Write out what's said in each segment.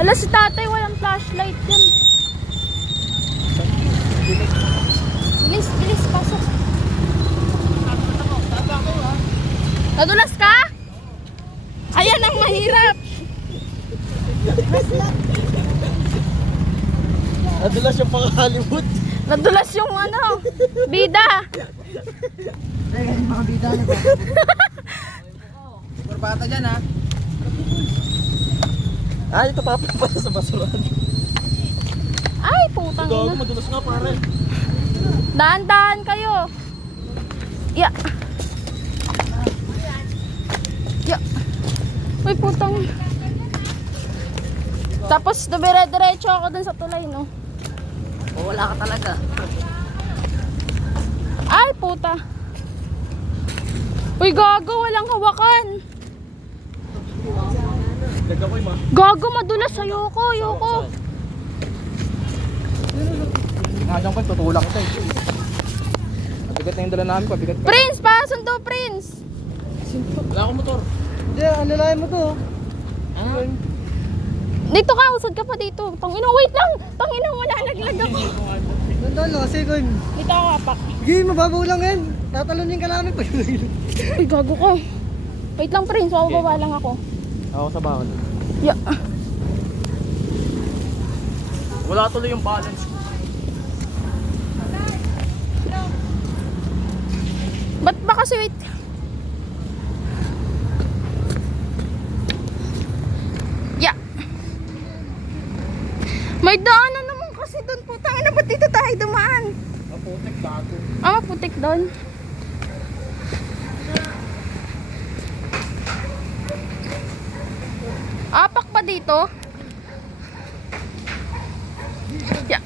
Ala, si tatay walang flashlight yan. Bilis, bilis, pasok. Nadulas ka? Ayan ang mahirap. Nadulas yung pang-Hollywood. Nadulas yung ano, bida. Ay, mga bida na ba? Kurbata dyan ha. Ah, ito papapala sa basurahan. Ay, putang ina. Madulas nga pare. Dahan-dahan kayo. Ya. Ya. Uy, putang. Tapos, dumire-diretso ako dun sa tulay, no? O, wala ka talaga. Ay, puta. Uy, gago, walang hawakan. Nagamoy ma. Gago, madulas. Ayoko, ayoko. Nandiyan ko, tutulak ito eh. Pabigat na yung dala namin, pabigat ka. Prince, pasundo, Prince. Wala akong motor. Hindi, analayan mo to. Ah? Dito ka, usad ka pa dito. Tangina, wait lang. Tangina, wala, naglag ako. Nandun, no, second. Dito ako, apak. Sige, mababaw lang yan. Tatalunin ka namin pag Uy, gago ka. Wait lang, Prince. Mababa lang ako. ako sa bawal. Ya. Wala tuloy yung balance. Ba't ba kasi wait? Ya. May daanan naman kasi doon po. Tangina, ba't dito tayo dumaan? Maputik bago. Ah, maputik doon. Apak pa dito? Ya.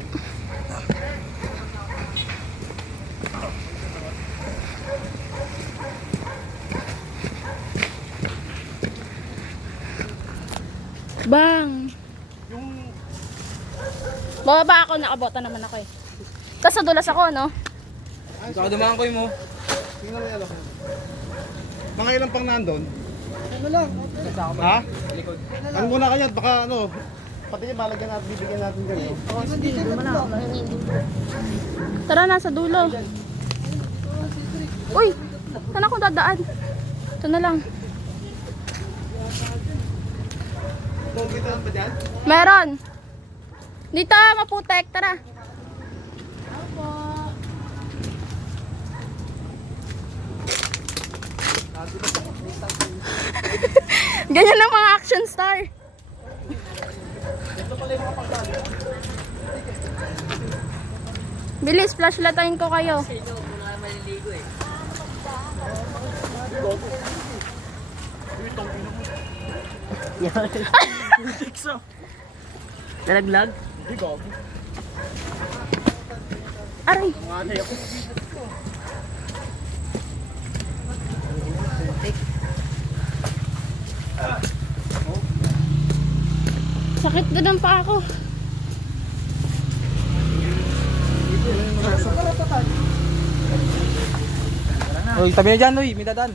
Bang. Bababa ako, nakabota naman ako eh. Tapos nadulas ako, no? Ikaw dumaan ko mo. Tingnan mo yung alok. Mga ilang pang nandun? Ano lang? Ha? Likod. Ano muna kanya? Baka ano? Pati yung balagyan natin, bibigyan natin ganyan. Tara na, sa dulo. Uy, saan ako dadaan? Ito na lang. Kita ba dyan? Meron. Dito, maputek. Tara. Ganyan ang mga action star. Bilis, flashlightin ko kayo. Nalaglag? Hindi ko. Aray. Sakit na ng paa ko. Uy, tabi na dyan, uy. May dadan.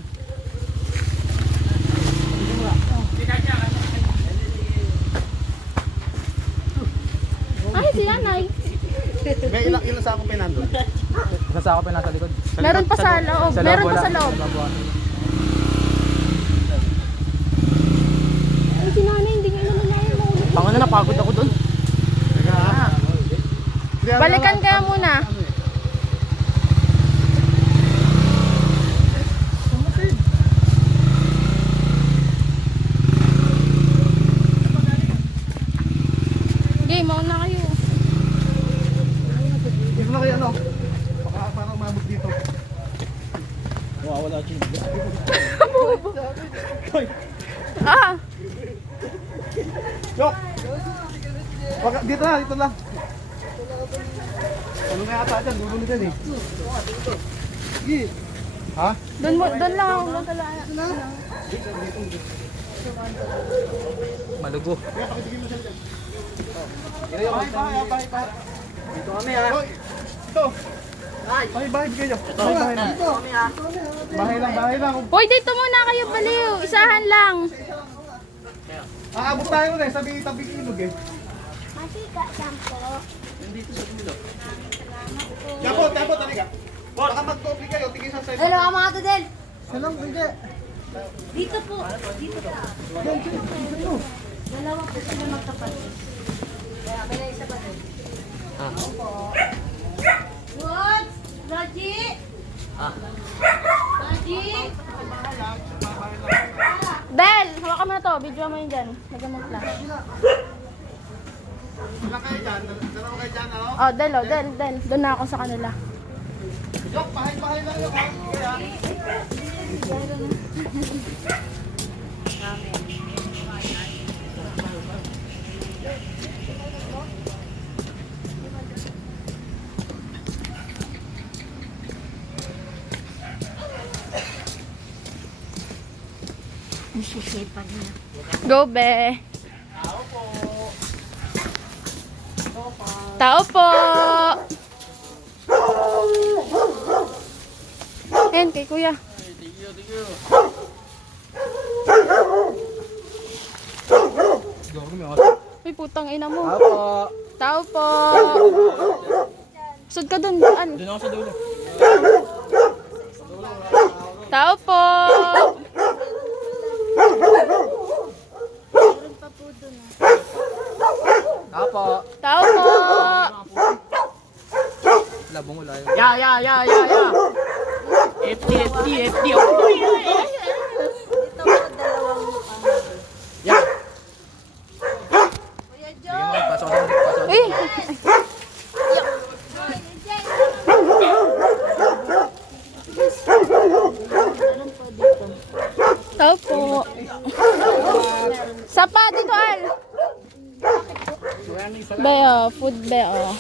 Ay, si nanay. May ilang sako pa nandun? Isang sako pa nasa likod. Meron pa sa loob. Meron pa sa loob. Ay, si nanay, hindi nga naman namin maulog. Pangan na, napagod ako dun. Balikan kaya muna. Okay, mauna kayo. Dito na kayo ano? Baka parang mabot dito. Wala siya. Ah, Yok! Baka, dito na, dito lang. Ano nga yata dyan? Dulo nito eh. Sige. Ha? doon lang ako. Doon tala. Malugo. Bye. Dito kami ha. Ito. Bahay kayo. Bahay lang. Bahay lang. Hoy, dito muna kayo, baliw. Isahan lang. Aabot tayo na eh, sabi tabi ilog eh. Masika dyan po. Yapot, halika. Baka mag-copy kayo, tingin sa side. Hello, mga tudel. Salam, hindi. Dito po. Dito po. Dalawa po sila magkapatid. Kaya may isa pa din. What? Raji? Raji? Del, hawakan mo na to. Video mo yun dyan. Lagyan mo flash. Ilan kayo dyan? Dalawa kayo dyan, ano? Oh, Del, oh, Del. Doon na ako sa kanila. Yok, bahay-bahay lang yun. Kaya, Sisipan niya. Go, be. Tao po. Ayan, kay kuya. Uy, putang ina mo. Tao po. Sud ka dun, daan. Doon ako sa dulo. Tao po. Meron pa po doon. Apo. Tao po. Labong ulan. Ya. FD. Dito po dalawang Ya. Kuya Sige Joe. mo, pasok ako. Uy. Meron po dito. Tao po. Sapa dito, Al. Beo, food beo.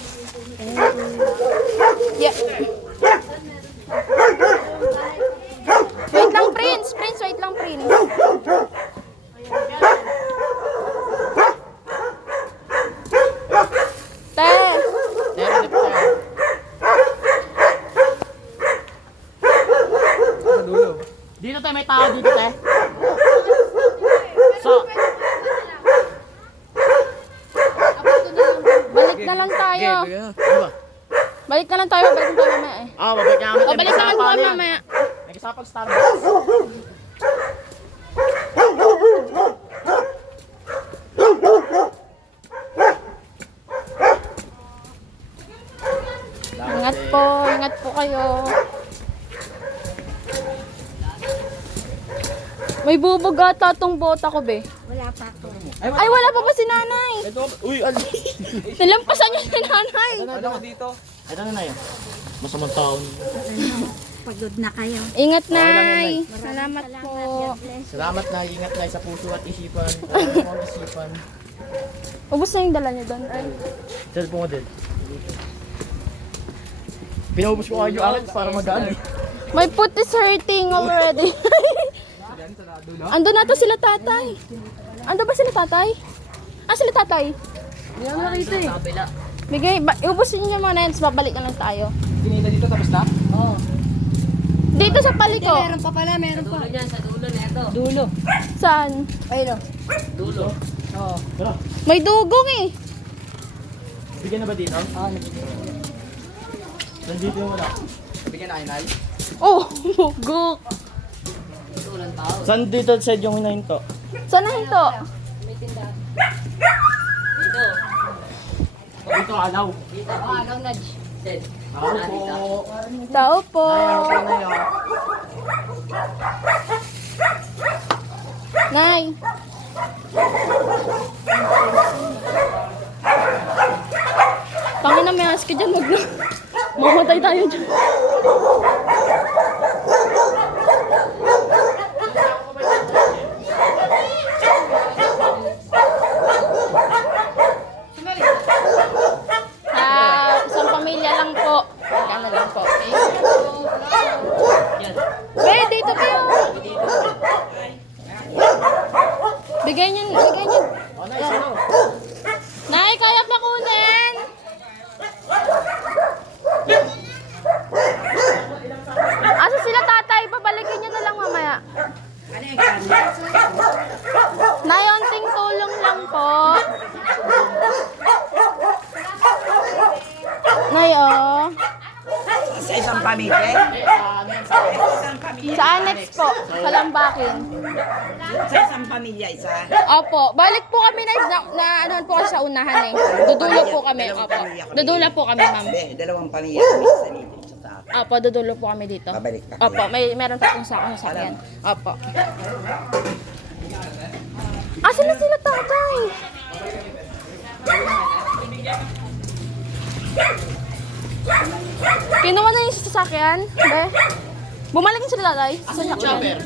Yeah. Wait lang, Prince. Prince, wait lang, Prince. Te. Sa dulo. Dito tayo, may tao dito tayo. So, Balik na lang tayo. Ano ba? Balik na lang tayo. Balik na tayo mamaya eh. Babalik namin. O, balik na lang tayo mamaya. Nagkasapag Starbucks. Ingat po kayo. May bubog ata tong bota ko, be. Wala pa po. Ay, wala pa ba si nanay? Ito, uy, ano? Nilampasan niya si nanay. Ano ka dito? Ito na yun. Masamang taon. Pagod na kayo. Ingat, lang yan, nay. Maraming Salamat po. God bless. Salamat na, ingat na sa puso at isipan. Ano mo ang isipan? Ubus na yung dala niyo doon. Ay. Cellphone ko din. Pinaubos ko kayo akin para magaan eh. My foot is hurting already. Ando na to sila tatay. Ando ba sila tatay? Ah, sila tatay. Hindi ako nakita eh. Bigay, ubusin niyo muna yan, babalik na lang tayo. Tinita dito tapos na? Oo. Dito sa paliko. Meron pa pala, meron pa. Dulo. Saan? Ayun o. Dulo. Oo. Tara. May dugong eh. Bigyan na ba dito? Nandito yung wala. Bigyan na inay. Oh, guk. Saan dito sa yung hinahinto? Saan na ito? Dito alaw. Ako po. Tao po. Okay na yun. Nay. Pangina, may ask ka dyan. Mamatay tayo dyan. Isang pamilya lang po. Magkano lang po. Be, dito kayo. Bigay niyo, bigay niyo. Nay, kaya pa kunin. Asa sila tatay? Babalikin niyo na lang mamaya. Nay, onting tulong Sa isang pamilya? Isang pamilya. Sa annex po, sa Lambakin. Sa isang pamilya, isa. Opo, balik po kami na anuhan po kasi sa unahan eh. Dudulo po kami, opo. Dudulo po kami, ma'am. Hindi, dalawang pamilya kami sa dito. Sa taas. Opo, dudulo po kami dito. Babalik pa. Opo, meron tatong sasakyan. Opo. Asan na sila tatay? Kinuha na yung sasakyan? Be? Bumalik yung sila tatay? Sa sasakyan?